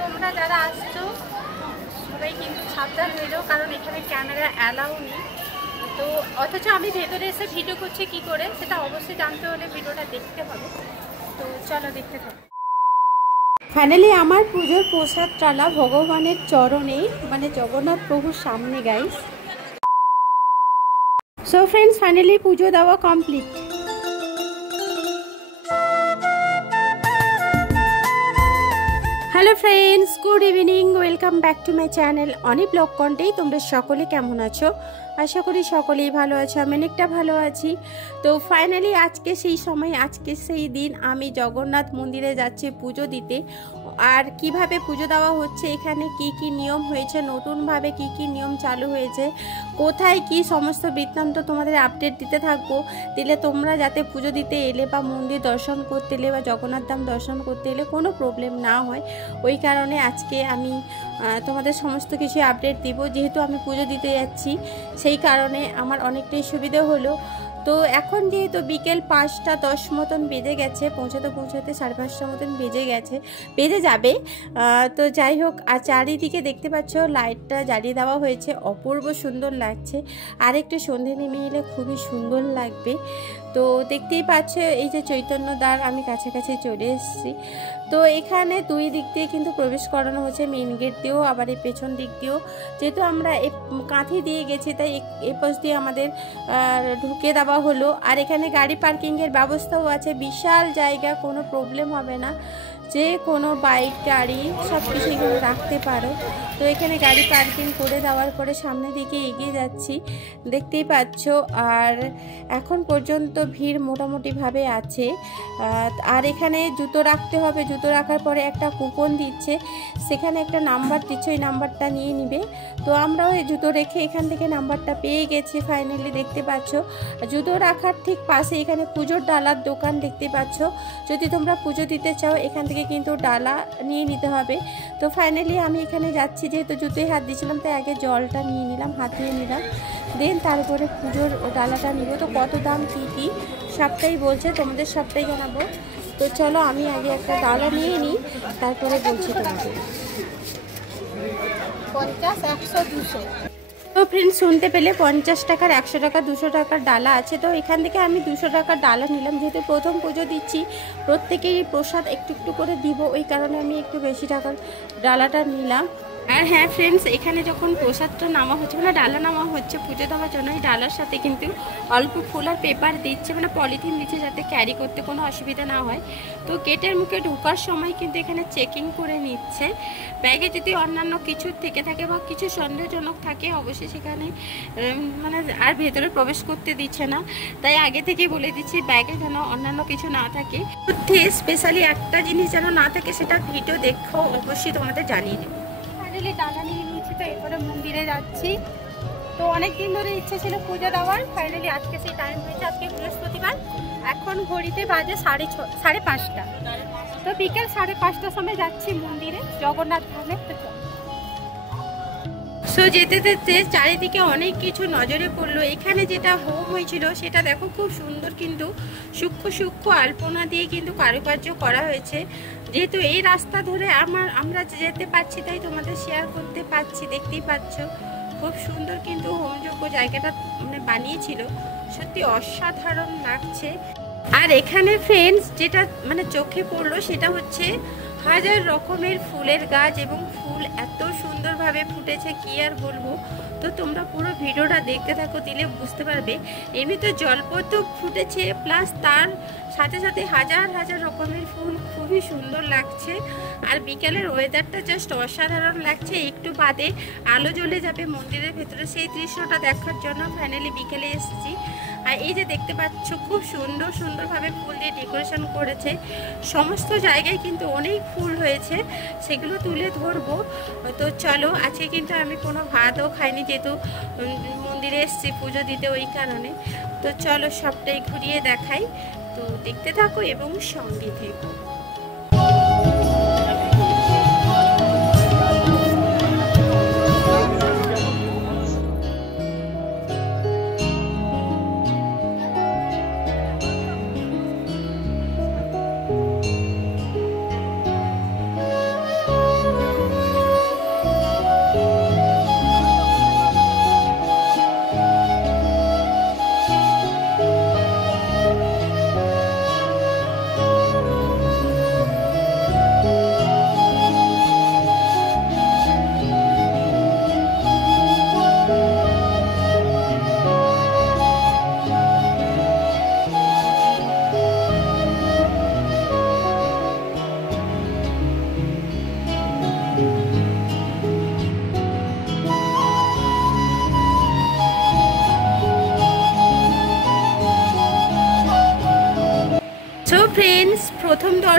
তোমরা যারা আসছো সবাই কিন্তু সাবধান হয়ে যাও, কারণ এখানে ক্যামেরা অ্যালাউ নেই। তো অথচ আমি ভেতরে এসে ভিডিও করছি কি করে, সেটা অবশ্যই জানতে হলে ভিডিওটা দেখতে হবে। তো চলো দেখতে থাকো। ফাইনালি আমার পুজোর প্রসাদ টালা ভগবানের চরণে, মানে জগন্নাথ প্রভুর সামনে গাইস। সো ফ্রেন্ডস, ফাইনালি পুজো দেওয়া complete. Hello friends, good evening, welcome back to my channel Oni vlog Contai. তোমরা সকলে কেমন আছো? আশা করি সকলেই ভালো আছো, আমি অনেকটা ভালো আছি। তো ফাইনালি আজকে সেই সময়, আজকে সেই দিন আমি জগন্নাথ মন্দিরে যাচ্ছি পুজো দিতে। আর কিভাবে পুজো দেওয়া হচ্ছে, এখানে কি কি নিয়ম হয়েছে, নতুনভাবে কি কি নিয়ম চালু হয়েছে, কোথায় কি সমস্ত বৃত্তান্ত তোমাদের আপডেট দিতে থাকবো। দিলে তোমরা যাতে পুজো দিতে এলে বা মন্দির দর্শন করতে এলে বা জগন্নাথ ধাম দর্শন করতে এলে কোনো প্রবলেম না হয়, ওই কারণে আজকে আমি তোমাদের সমস্ত কিছু আপডেট দিব। যেহেতু আমি পুজো দিতে যাচ্ছি, সেই কারণে আমার অনেকটাই সুবিধা হলো। তো এখন যেহেতু বিকেল 5:10 মতন বেজে গেছে, পৌঁছাতে 5:30 মতন বেজে যাবে। তো যাই হোক, আর চারিদিকে দেখতে পাচ্ছ লাইটটা জ্বালিয়ে দেওয়া হয়েছে, অপূর্ব সুন্দর লাগছে। আর একটু সন্ধে নেমে এলে খুবই সুন্দর লাগবে। তো দেখতেই পাচ্ছ এই যে চৈতন্য দ্বার, আমি কাছাকাছি চলে এসেছি। তো এখানে দুই দিক দিয়ে কিন্তু প্রবেশ করানো হচ্ছে, মেন গেট দিয়েও আবার এই পেছন দিক দিয়েও। যেহেতু আমরা কাঁথি দিয়ে গেছি, তাই এ পাশ দিয়ে আমাদের ঢুকে দেওয়া হলো। আর এখানে গাড়ি পার্কিংয়ের ব্যবস্থাও আছে, বিশাল জায়গা, কোনো প্রবলেম হবে না। যে কোনো বাইক গাড়ি সব কিছু এখানে রাখতে পারো। তো এখানে গাড়ি পার্কিং করে দেওয়ার পরে সামনের দিকে এগিয়ে যাচ্ছি, দেখতেই পাচ্ছ। আর এখন পর্যন্ত ভিড় মোটামুটিভাবে আছে। আর এখানে জুতো রাখতে হবে, জুতো রাখার পরে একটা কুপন দিচ্ছে, সেখানে একটা নাম্বার দিচ্ছে, ওই নাম্বারটা নিয়ে নিবে। তো আমরাও এই জুতো রেখে এখান থেকে নাম্বারটা পেয়ে গেছি ফাইনালি, দেখতে পাচ্ছ। জুতো রাখার ঠিক পাশে এখানে পুজোর ডালার দোকান দেখতে পাচ্ছ। যদি তোমরা পুজো দিতে চাও, এখান থেকে কিন্তু ডালা নিয়ে নিতে হবে। তো ফাইনালি আমি এখানে যাচ্ছি, যেহেতু জুতোয় হাত দিয়েছিলাম তাই আগে জলটা নিয়ে নিলাম, হাত ধুয়ে নিলাম, দেন তারপরে পুজোর ডালাটা নিব। তো কত দাম কি সবটাই বলছে, তোমাদের সবটাই জানাবো। তো চলো আমি আগে একটা ডালা নিয়ে নিই, তারপরে বলছি তোমাদের। 50, 100, 200। তো ফ্রেন্ডস, শুনতে পেলে 50 টাকার, 100 টাকা, 200 টাকার ডালা আছে। তো এখান থেকে আমি 200 টাকার ডালা নিলাম, যেহেতু প্রথম পুজো দিচ্ছি, প্রত্যেকেই প্রসাদ একটু একটু করে দিব, ওই কারণে আমি একটু বেশি টাকার ডালাটা নিলাম। আর হ্যাঁ ফ্রেন্ডস, এখানে যখন প্রসাদটা নামা হচ্ছে, মানে ডালা নামা হচ্ছে পুজো দেওয়ার জন্য, এই ডালার সাথে কিন্তু অল্প ফুল আর পেপার দিচ্ছে, মানে পলিথিন দিচ্ছে, যাতে ক্যারি করতে কোনো অসুবিধা না হয়। তো গেটের মুখে ঢোকার সময় কিন্তু এখানে চেকিং করে নিচ্ছে। ব্যাগে যদি অন্যান্য কিছু থেকে থাকে বা কিছু সন্দেহজনক থাকে, অবশ্যই সেখানে মানে আর ভেতরে প্রবেশ করতে দিচ্ছে না। তাই আগে থেকে বলে দিচ্ছি, ব্যাগে যেন অন্যান্য কিছু না থাকে, স্পেশালি একটা জিনিস যেন না থাকে, সেটা ভিডিও দেখো, অবশ্যই তোমাদের জানিয়ে দেবো। ডালা নিয়ে নিয়েছি, তো এরপরে মন্দিরে যাচ্ছি। তো অনেক দিন ধরে ইচ্ছে ছিল পুজো দেওয়ার, ফাইনালি আজকে সেই টাইম হয়েছে। আজকে বৃহস্পতিবার, এখন ঘড়িতে বাজে 5:30। তো বিকেল 5:30টার সময় যাচ্ছি মন্দিরে, জগন্নাথ ধামে। সো যেতে যেতে চারিদিকে অনেক কিছু নজরে পড়লো। এখানে যেটা হোম হয়েছিল সেটা দেখো, খুব সুন্দর কিন্তু সূক্ষ্ম সূক্ষ্ম আলপনা দিয়ে কিন্তু কারুকার্য করা হয়েছে। যেহেতু এই রাস্তা ধরে আমরা যেতে পারছি, তাই তোমাদের শেয়ার করতে পারছি, দেখতেই পাচ্ছ। খুব সুন্দর কিন্তু হোমযোগ্য জায়গাটা মানে বানিয়েছিল, সত্যি অসাধারণ লাগছে। আর এখানে ফ্রেন্ডস যেটা মানে চোখে পড়লো, সেটা হচ্ছে হাজার রকমের ফুলের গাছ, এবং ফুল এত সুন্দরভাবে ফুটেছে কি আর বলবো। তো তোমরা পুরো ভিডিওটা দেখতে থাকো, দিলে বুঝতে পারবে। এমনি তো জলপদ্ম ফুটেছে, প্লাস তার সাথে সাথে হাজার হাজার রকমের ফুল, খুবই সুন্দর লাগছে। আর বিকেলের ওয়েদারটা জাস্ট অসাধারণ লাগছে। একটু বাদে আলো জ্বলে যাবে মন্দিরের ভেতরে, সেই দৃশ্যটা দেখার জন্য ফাইনালি বিকেলে এসেছি। আর এই যে দেখতে পাচ্ছ, খুব সুন্দর সুন্দরভাবে ফুল দিয়ে ডেকোরেশন করেছে। সমস্ত জায়গায় কিন্তু অনেক ফুল হয়েছে, সেগুলো তুলে ধরবো। তো চলো, আজকে কিন্তু আমি কোনো ভাতও খাইনি, যেহেতু মন্দিরে এসেছি পুজো দিতে, ওই কারণে। তো চলো সবটাই ঘুরিয়ে দেখাই, তো দেখতে থাকো এবং সঙ্গে থেকো।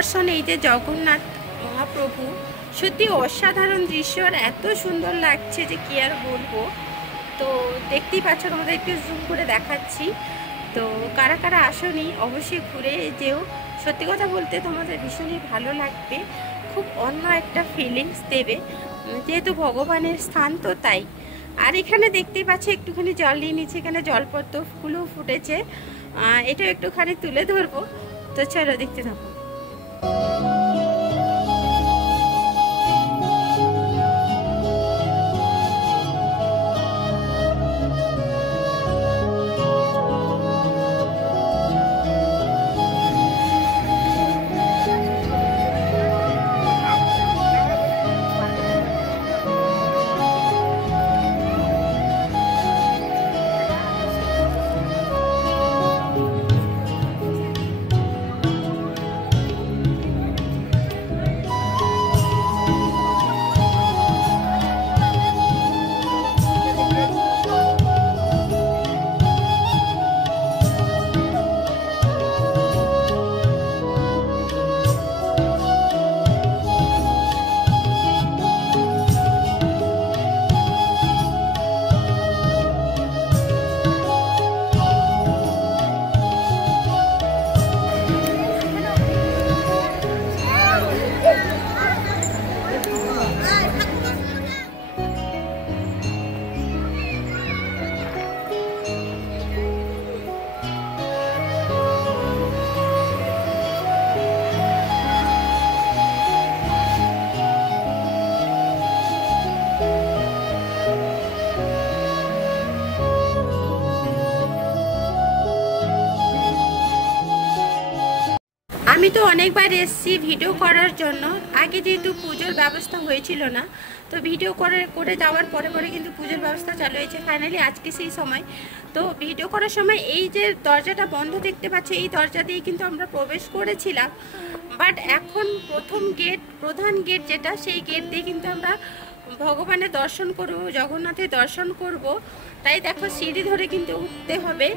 দর্শন এই যে জগন্নাথ মহাপ্রভু, সত্যি অসাধারণ দৃশ্য আর এত সুন্দর লাগছে যে কি আর বলবো। তো দেখতেই পাচ্ছ, তোমাদের একটু জুম করে দেখাচ্ছি। তো কারা কারা আসনি অবশ্যই ঘুরে যেও, সত্যি কথা বলতে তোমাদের ভীষণই ভালো লাগবে, খুব অন্য একটা ফিলিংস দেবে, যেহেতু ভগবানের স্থান তো তাই। আর এখানে দেখতেই পাচ্ছ একটুখানি জল নিয়ে নিচ্ছে, এখানে জলপদ্মগুলো ফুটেছে, এটা একটুখানি তুলে ধরবো। তো চলো দেখতে থাকো। আমি তো অনেকবার এসেছি ভিডিও করার জন্য, আগে যেহেতু পুজোর ব্যবস্থা হয়েছিল না, তো ভিডিও করে যাওয়ার পরে পরে কিন্তু পুজোর ব্যবস্থা চালু হয়েছে। ফাইনালি আজকে সেই সময়, তো ভিডিও করার সময় এই যে দরজাটা বন্ধ দেখতে পাচ্ছ, এই দরজা দিয়ে কিন্তু আমরা প্রবেশ করেছিলাম, বাট এখন প্রধান গেট যেটা, সেই গেট দিয়ে কিন্তু আমরা ভগবানের দর্শন করব, জগন্নাথের দর্শন করব। তাই দেখো সিঁড়ি ধরে কিন্তু উঠতে হবে,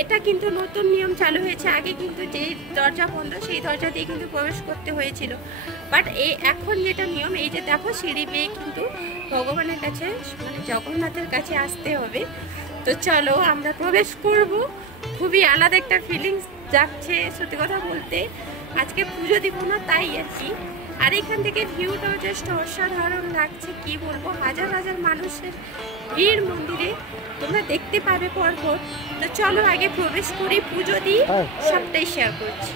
এটা কিন্তু নতুন নিয়ম চালু হয়েছে। আগে কিন্তু যে দরজা বন্ধ সেই দরজা দিয়ে কিন্তু প্রবেশ করতে হয়েছিল, বাট এখন যেটা নিয়ম, এই যে দেখো সিঁড়ি বেয়ে কিন্তু ভগবানের কাছে মানে জগন্নাথের কাছে আসতে হবে। তো চলো আমরা প্রবেশ করব। খুবই আলাদা একটা ফিলিংস যাচ্ছে সত্যি কথা বলতে, আজকে পুজো দিব না তাই আর কি। আর এখান থেকে ভিউটাও জাস্ট অসাধারণ লাগছে, কি বলবো, হাজার হাজার মানুষের ভিড় মন্দিরে, তোমরা দেখতে পাবে পরপর। তো চলো আগে প্রবেশ করি, পুজো দিই, সবটাই শেয়ার করছি।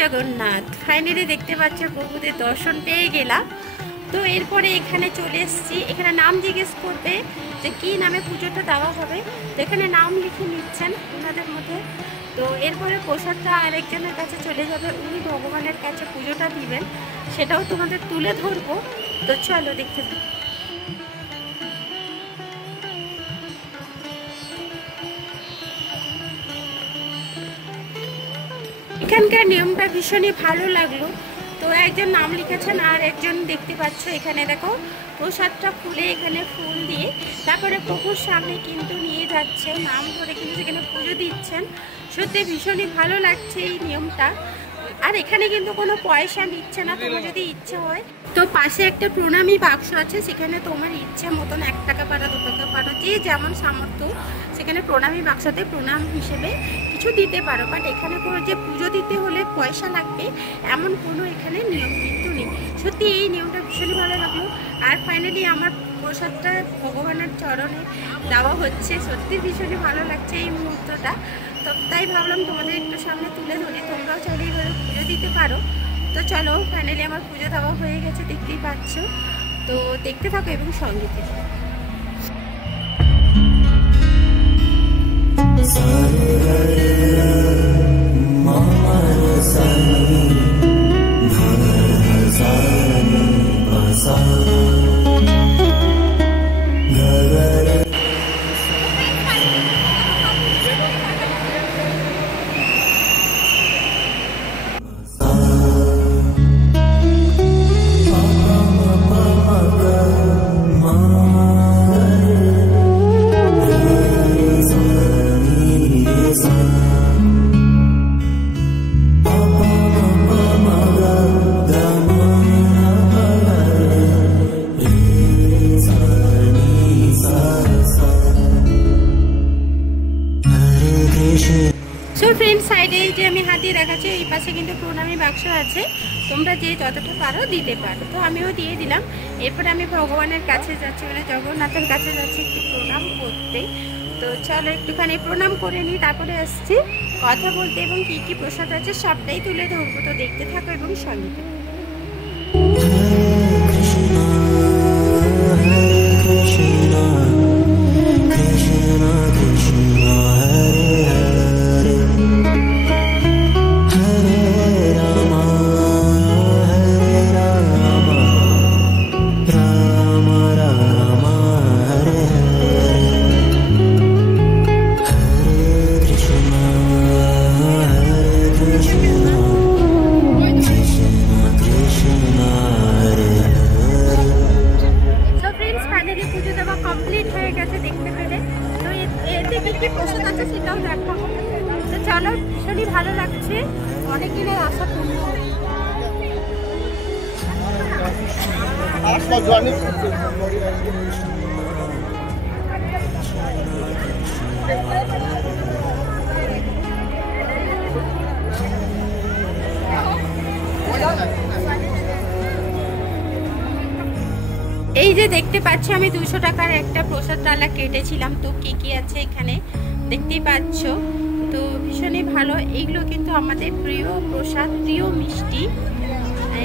জগন্নাথ, ফাইনালি দেখতে পাচ্ছ প্রভুদের দর্শন পেয়ে গেলাম। তো এরপরে এখানে চলে এসেছি, এখানে নাম জিজ্ঞেস করবে যে কি নামে পুজোটা দেওয়া হবে, তো এখানে নাম লিখে নিচ্ছেন ওনাদের মধ্যে। তো এরপরে প্রসাদটা আরেকজনের কাছে চলে যাবে, উনি ভগবানের কাছে পুজোটা দিবেন, সেটাও তোমাদের তুলে ধরবো। তো চলো দেখতে থাকো। এখানকার নিয়মটা ভীষণই ভালো লাগলো। তো একজন নাম লিখেছেন আর একজন দেখতে পাচ্ছ এখানে দেখো প্রসাদটা ফুলে এখানে ফুল দিয়ে তারপরে প্রভুর সামনে কিন্তু নিয়ে যাচ্ছে, নাম ধরে কিন্তু সেখানে পুজো দিচ্ছেন। সত্যি ভীষণই ভালো লাগছে এই নিয়মটা। আর এখানে কিন্তু কোনো পয়সা নিচ্ছে না, তোমার যদি ইচ্ছে হয় তো পাশে একটা প্রণামী বাক্স আছে, সেখানে তোমার ইচ্ছে মতন 1 টাকা পারা 2 টাকা পারো, যে যেমন সামর্থ্য সেখানে প্রণামী বাক্সতে প্রণাম হিসেবে কিছু দিতে পারো। বাট এখানে কোনো যে পুজো দিতে হলে পয়সা লাগবে এমন কোনো এখানে নিয়ম কিন্তু নেই। সত্যি এই নিয়মটা ভীষণই ভালো লাগলো। আর ফাইনালি আমার প্রসাদটা ভগবানের চরণে দেওয়া হচ্ছে, সত্যি ভীষণই ভালো লাগছে এই মুহূর্তটা। তো তাই ভাবলাম তোমাদের একটু সামনে তুলে ধরি, তোমরাও চাইলে এইভাবে পুজো দিতে পারো। তো চলো, ফাইনালি আমার পুজো দেওয়া হয়ে গেছে, দেখতেই পাচ্ছ। তো দেখতে থাকো এবং সঙ্গে থেকো। সো ফ্রেন্ড, সাইডে যে আমি হাত দিয়ে দেখাচ্ছি এই পাশে কিন্তু প্রণামী বাক্স আছে, তোমরা যে যতটা পারো দিতে পারো। তো আমিও দিয়ে দিলাম। এরপরে আমি ভগবানের কাছে যাচ্ছি, মানে জগন্নাথের কাছে যাচ্ছি একটু প্রণাম করতে। তো চলো একটুখানি প্রণাম করে নিই, তারপরে আসছি কথা বলতে এবং কী কী প্রসাদ আছে সবটাই তুলে ধরবো। তো দেখতে থাকো এবং সঙ্গে থাকো। কমপ্লিট হয়ে গেছে দেখতে পেলে। তো এতে কি কি প্রসাদ আছে সেটাও দেখাবো। তো চলো, ভীষণই ভালো লাগছে, অনেক দিনের আশা পূর্ণ। এই যে দেখতে পাচ্ছ আমি 200 টাকার একটা প্রসাদ ডালা কেটেছিলাম। তো কি কি আছে এখানে দেখতেই পাচ্ছ। তো ভীষণই ভালো, এইগুলো কিন্তু আমাদের প্রিয় প্রসাদ, প্রিয় মিষ্টি,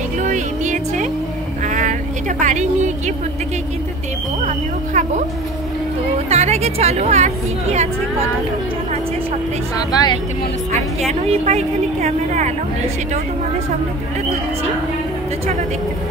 এগুলো দিয়েছে। আর এটা বাড়ি নিয়ে গিয়ে প্রত্যেকেই কিন্তু দেবো, আমিও খাবো। তো তার আগে চলো আর কি কি আছে, কত লোকজন আছে সবটাই, আর কেনই বা এখানে ক্যামেরা অ্যালাউ নেই সেটাও তোমাদের সামনে তুলে ধরছি। তো চলো দেখতে পাবো।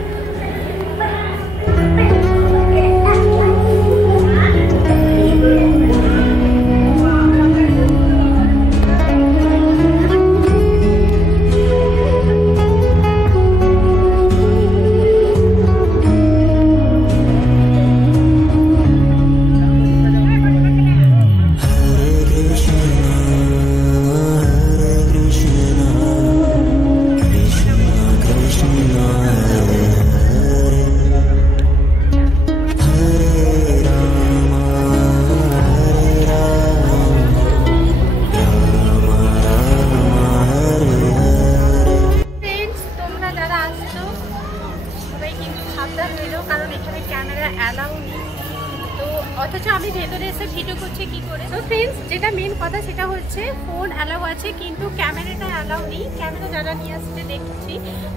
কারণ এখানে ক্যামেরা অ্যালাউ নেই, তো অথচ আমি ভেতরে এসে ভিডিও করছি কি করে। তো ফ্রেন্ডস, যেটা মেন কথা সেটা হচ্ছে ফোন অ্যালাউ আছে কিন্তু ক্যামেরাটা অ্যালাউ নেই। ক্যামেরা যারা নিয়ে আসছে দেখছি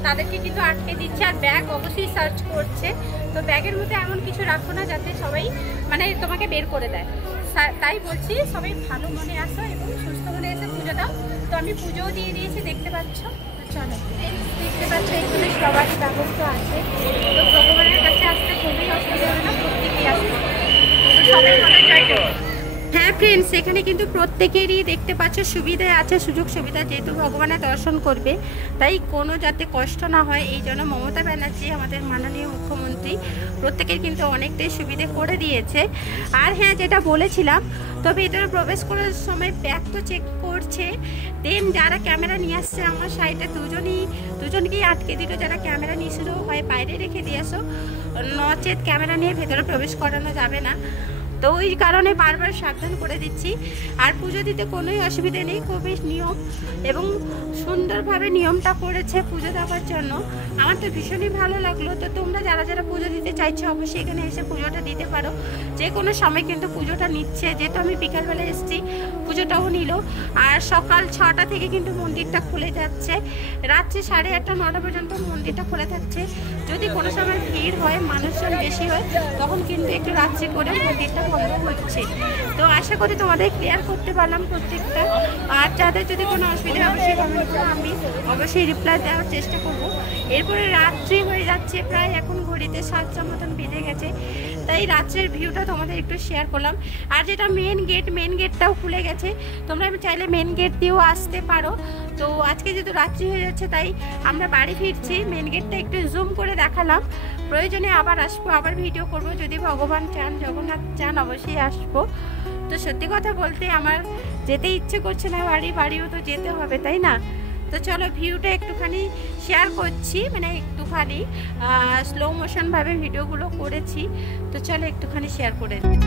তাদেরকে কিন্তু আটকে দিচ্ছে, আর ব্যাগ অবশ্যই সার্চ করছে। তো ব্যাগের মধ্যে এমন কিছু রাখো না যাতে সবাই মানে তোমাকে বের করে দেয়। তাই বলছি সবাই ভালো মনে আসো এবং সুস্থ মনে এসে পুজো দাও। তো আমি পুজোও দিয়ে দিয়েছি দেখতে পাচ্ছ। চলো, দেখতে পাচ্ছ এখানে সবারই ব্যবস্থা আছে। তো ভগবানের কাছে আসতে খুবই অসুবিধা হবে না, প্রত্যেকেই আসবে। তো সবাই মনে জয় করো। হ্যাঁ ফ্রেন্ডস, এখানে কিন্তু প্রত্যেকেরই দেখতে পাচ্ছ সুবিধা আছে, সুযোগ সুবিধা, যেহেতু ভগবানের দর্শন করবে তাই কোনো যাতে কষ্ট না হয় এই জন্য মমতা ব্যানার্জি আমাদের মাননীয় মুখ্যমন্ত্রী প্রত্যেকের কিন্তু অনেকটাই সুবিধে করে দিয়েছে। আর হ্যাঁ, যেটা বলেছিলাম, তো ভেতরে প্রবেশ করার সময় ব্যাগ তো চেক করছে। দেন যারা ক্যামেরা নিয়ে আসছে আমার সাইডে দুজনকেই আটকে দিল। যারা ক্যামেরা নিয়েছিল হয় বাইরে রেখে দিয়ে আসো, নচেত ক্যামেরা নিয়ে ভেতরে প্রবেশ করানো যাবে না। তো ওই কারণে বারবার সাবধান করে দিচ্ছি। আর পুজো দিতে কোনোই অসুবিধা নেই, খুবই নিয়ম এবং সুন্দরভাবে নিয়মটা করেছে পুজো দেওয়ার জন্য। আমার তো ভীষণই ভালো লাগলো। তো তোমরা যারা যারা পুজো দিতে চাইছো অবশ্যই এখানে এসে পুজোটা দিতে পারো। যে কোনো সময় কিন্তু পুজোটা নিচ্ছে, যেহেতু আমি বিকালবেলা এসেছি পুজোটাও নিল। আর সকাল 6টা থেকে কিন্তু মন্দিরটা খুলে যাচ্ছে, রাত্রি 8:30 9টা পর্যন্ত মন্দিরটা খোলা থাকছে। যদি কোনো সময় ভিড় হয়, মানুষজন বেশি হয়, তখন কিন্তু একটু রাত্রি করে মন্দিরটা বন্ধ হচ্ছে। তো আশা করি তোমাদের ক্লিয়ার করতে পারলাম প্রত্যেকটা। আর যাদের যদি কোনো অসুবিধা অবশ্যই কমেন্ট করো, আমি অবশ্যই রিপ্লাই দেওয়ার চেষ্টা করব। এরপরে রাত্রি হয়ে যাচ্ছে, প্রায় এখন ঘড়িতে 7টা মতন বেজে গেছে, তাই রাত্রের ভিউটা তোমাদের একটু শেয়ার করলাম। আর যেটা মেন গেটটাও খুলে গেছে, তোমরা চাইলে মেন গেট দিয়েও আসতে পারো। তো আজকে যেহেতু রাত্রি হয়ে যাচ্ছে তাই আমরা বাড়ি ফিরছি। মেন গেটটা একটু জুম করে দেখালাম, প্রয়োজনে আবার আসবো, আবার ভিডিও করব, যদি ভগবান চান, জগন্নাথ চান অবশ্যই আসবো। তো সত্যি কথা বলতে আমার যেতে ইচ্ছে করছে না, বাড়িও তো যেতে হবে, তাই না? তো চলো ভিউটা একটুখানি শেয়ার করছি, মানে একটুখানি স্লো মোশনভাবে ভিডিওগুলো করেছি। তো চলো একটুখানি শেয়ার করে দিই।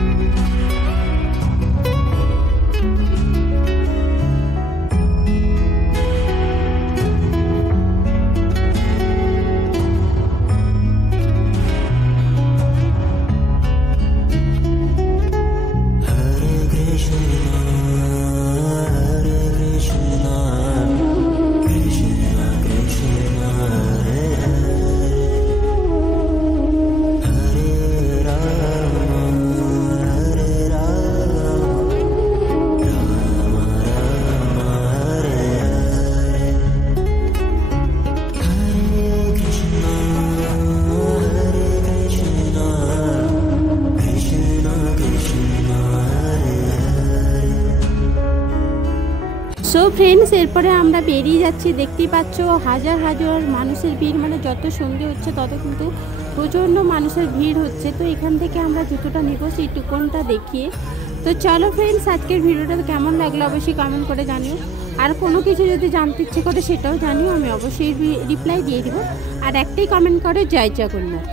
সো ফ্রেন্ডস, এরপরে আমরা বেরিয়ে যাচ্ছি। দেখতেই পাচ্ছ হাজার হাজার মানুষের ভিড়, মানে যত সন্ধে হচ্ছে তত কিন্তু প্রচণ্ড মানুষের ভিড় হচ্ছে। তো এখান থেকে আমরা জুতোটা নেব সেই টুকনটা দেখিয়ে। তো চলো ফ্রেন্ডস, আজকের ভিডিওটা কেমন লাগলো অবশ্যই কমেন্ট করে জানিও। আর কোনো কিছু যদি জানতে ইচ্ছে করে সেটাও জানিও, আমি অবশ্যই রিপ্লাই দিয়ে দিব। আর একটাই কমেন্ট করে, জয় জগন্নাথ।